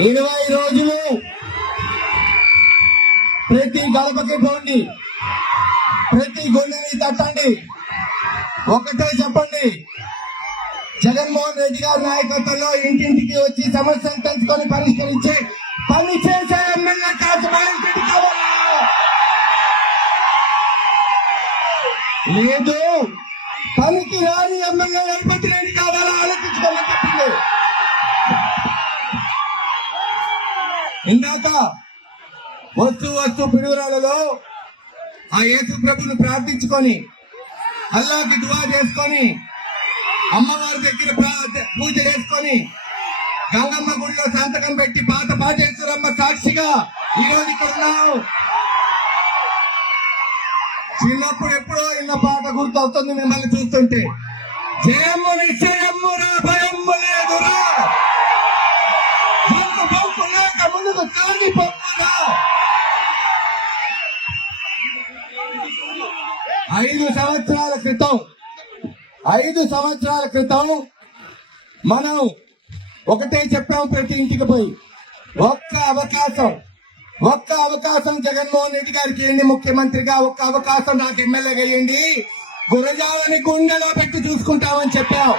ఇరవై రోజులు ప్రతి గడపకి పోండి. ప్రతి గుండెని తట్టండి. ఒకటే చెప్పండి. జగన్మోహన్ రెడ్డి గారి నాయకత్వంలో ఇంటింటికి వచ్చి సమస్యను తెలుసుకొని పరిష్కరించే పని చేసే ఎమ్మెల్యే కాచమల్లి లేదు. పనికి రాని ఎమ్మెల్యే ఎలుపతి రెడ్డి ఇందాక వస్తూ వస్తూ పిడుగురాలలో ఆ యేసు ప్రభుని ప్రార్థించుకొని అల్లాకి దువా చేసుకొని అమ్మవారి దగ్గర పూజ చేసుకొని గంగమ్మ గుడిలో సంతకం పెట్టి పాత పాచేశ్వరమ్మ సాక్షిగా ఈరోజు ఇక్కడ ఉన్నావు. చిన్నప్పుడు ఎప్పుడో ఇన్న పాట గుర్తొస్తుంది మిమ్మల్ని చూస్తుంటే. జయము నిశ్చయం లేక ఐదు సంవత్సరాల క్రితం ఐదు సంవత్సరాల క్రితం మనం ఒకటే చెప్పాం ప్రతి ఇంటికి పోయి ఒక్క అవకాశం ఒక్క అవకాశం జగన్మోహన్ రెడ్డి గారికి ఏంటి ముఖ్యమంత్రిగా ఒక్క అవకాశం నాకు ఎమ్మెల్యేగా వేయండి గురజాలని గుండెలో పెట్టి చూసుకుంటామని చెప్పాం.